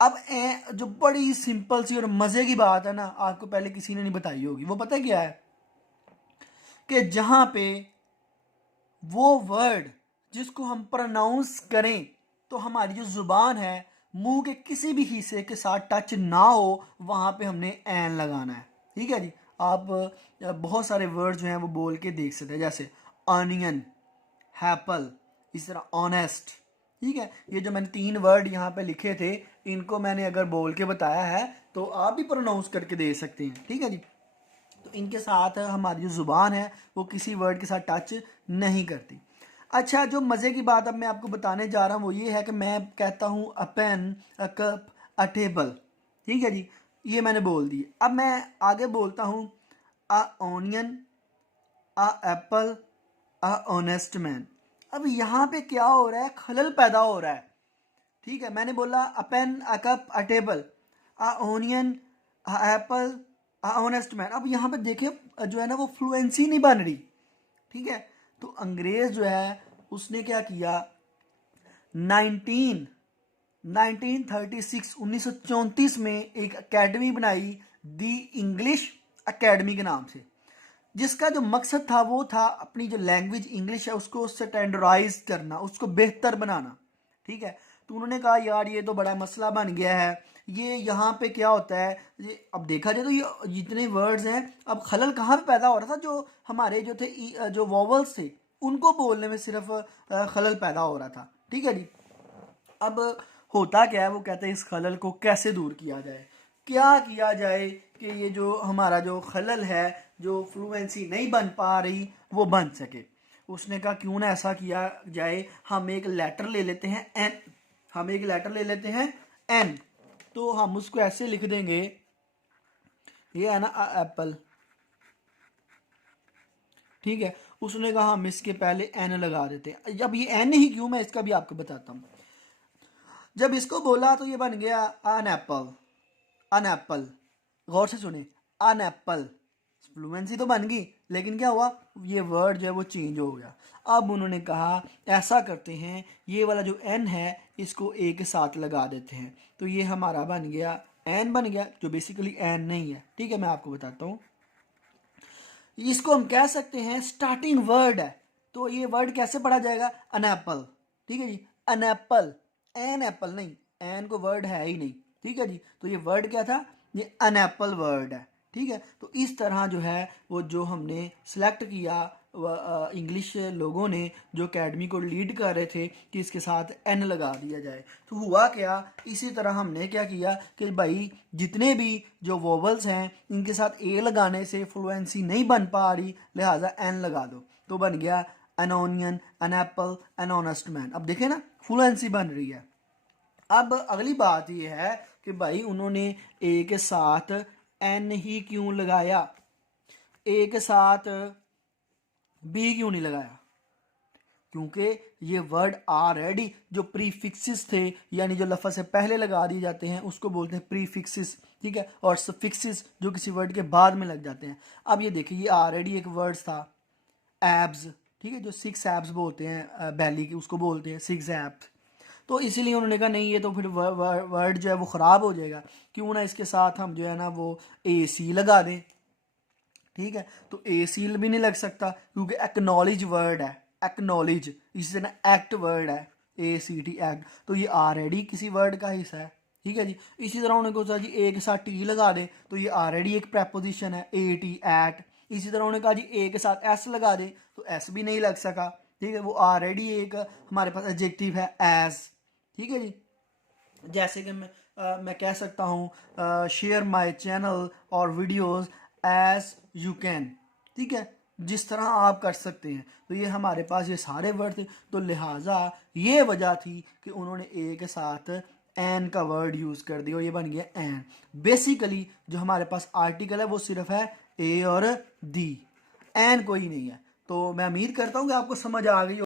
अब जो बड़ी सिंपल सी और मज़े की बात है ना, आपको पहले किसी ने नहीं बताई होगी, वो पता क्या है कि जहाँ पे वो वर्ड जिसको हम प्रोनाउंस करें तो हमारी जो ज़ुबान है मुंह के किसी भी हिस्से के साथ टच ना हो, वहाँ पे हमने एन लगाना है। ठीक है जी। आप बहुत सारे वर्ड जो हैं वो बोल के देख सकते हैं, जैसे ऑनियन, हैपल, इस तरह ऑनेस्ट। ठीक है, ये जो मैंने 3 वर्ड यहाँ पे लिखे थे, इनको मैंने अगर बोल के बताया है तो आप भी प्रोनाउंस करके दे सकते हैं। ठीक है जी। तो इनके साथ हमारी जो ज़ुबान है वो किसी वर्ड के साथ टच नहीं करती। अच्छा, जो मज़े की बात अब मैं आपको बताने जा रहा हूँ वो ये है कि मैं कहता हूँ a pen, a cup, a table. ठीक है जी, ये मैंने बोल दी। अब मैं आगे बोलता हूँ a onion, a apple, a honest man. अब यहाँ पे क्या हो रहा है, खलल पैदा हो रहा है। ठीक है, मैंने बोला a pen, a cup, a table, a onion, a apple, a honest man. अब यहाँ पे देखिए जो है ना वो फ्लुएंसी नहीं बन रही। ठीक है, तो अंग्रेज जो है उसने क्या किया, 1934 में एक एकेडमी बनाई, दी इंग्लिश एकेडमी के नाम से, जिसका जो मकसद था वो था अपनी जो लैंग्वेज इंग्लिश है उसको स्टैंडर्डाइज करना, उसको बेहतर बनाना। ठीक है, तो उन्होंने कहा यार ये तो बड़ा मसला बन गया है, ये यहाँ पे क्या होता है, ये अब देखा जाए तो ये जितने वर्ड्स हैं, अब खलल कहाँ पे पैदा हो रहा था, जो हमारे जो थे जो वॉवल्स थे उनको बोलने में सिर्फ खलल पैदा हो रहा था। ठीक है जी। अब होता क्या है, वो कहते हैं इस खलल को कैसे दूर किया जाए, क्या किया जाए कि ये जो हमारा जो खलल है, जो फ्लुएंसी नहीं बन पा रही, वो बन सके। उसने कहा क्यों ना ऐसा किया जाए, हम एक लेटर ले लेते हैं एन, हम एक लेटर ले लेते हैं एन। तो हम उसको ऐसे लिख देंगे, ये है ना एप्पल। ठीक है, उसने कहा हम इसके पहले एन लगा देते हैं। जब ये एन ही क्यों, मैं इसका भी आपको बताता हूँ। जब इसको बोला तो ये बन गया अन एप्पल, अन एप्पल। गौर से सुने, अन एप्पल, फ्लुएंसी तो बन गई, लेकिन क्या हुआ, ये वर्ड जो है वो चेंज हो गया। अब उन्होंने कहा ऐसा करते हैं, ये वाला जो एन है इसको ए के साथ लगा देते हैं, तो ये हमारा बन गया एन, बन गया, जो बेसिकली एन नहीं है। ठीक है, मैं आपको बताता हूँ, इसको हम कह सकते हैं स्टार्टिंग वर्ड है। तो ये वर्ड कैसे पढ़ा जाएगा, अनएप्पल। ठीक है जी, अनएप्पल, एन एप्पल नहीं, एन को वर्ड है ही नहीं। ठीक है जी, तो ये वर्ड क्या था, ये अनएप्पल वर्ड है। ठीक है, तो इस तरह जो है वो जो हमने सेलेक्ट किया, इंग्लिश लोगों ने जो एकेडमी को लीड कर रहे थे कि इसके साथ एन लगा दिया जाए, तो हुआ क्या, इसी तरह हमने क्या किया कि भाई जितने भी जो वोवल्स हैं इनके साथ ए लगाने से फ्लुएंसी नहीं बन पा रही, लिहाजा एन लगा दो, तो बन गया an onion, an apple, an honest man. अब देखें ना, फ्लुएंसी बन रही है। अब अगली बात यह है कि भाई उन्होंने ए के साथ एन ही क्यों लगाया, ए के साथ बी क्यों नहीं लगाया, क्योंकि ये वर्ड ऑलरेडी जो प्रीफिक्सेस थे, यानी जो लफ्ज़ से पहले लगा दिए जाते हैं उसको बोलते हैं प्रीफिक्सेस। ठीक है, और सफिक्सेस जो किसी वर्ड के बाद में लग जाते हैं। अब ये देखिए, ये ऑलरेडी एक वर्ड था एब्स। ठीक है, जो 6 एब्स बोलते हैं बैली की, उसको बोलते हैं 6 एब्स। तो इसीलिए उन्होंने कहा नहीं, ये तो फिर वर्ड जो है वो ख़राब हो जाएगा, क्यों ना इसके साथ हम जो है ना वो ए सी लगा दें। ठीक है, तो ए सील भी नहीं लग सकता क्योंकि एक्नॉलेज वर्ड है, एक्नॉलेज, इसी से ना एक्ट वर्ड है, ए सी टी एक्ट, तो ये ऑलरेडी किसी वर्ड का हिस्सा है। ठीक है जी, इसी तरह उन्होंने कहा जी ए के साथ टी लगा दे, तो ये ऑलरेडी एक प्रेपोजिशन है, ए टी एक्ट। इसी तरह उन्होंने कहा जी ए के साथ एस लगा दे, तो एस भी नहीं लग सका। ठीक है, वो ऑलरेडी एक हमारे पास एडजेक्टिव है एज। ठीक है जी, जैसे कि मैं कह सकता हूँ शेयर माई चैनल और वीडियोस एज यू कैन। ठीक है, जिस तरह आप कर सकते हैं, तो ये हमारे पास ये सारे वर्ड थे, तो लिहाजा ये वजह थी कि उन्होंने ए के साथ एन का वर्ड यूज़ कर दिया और ये बन गया एन। बेसिकली जो हमारे पास आर्टिकल है वो सिर्फ है ए और दी, एन कोई नहीं है। तो मैं उम्मीद करता हूँ कि आपको समझ आ गई।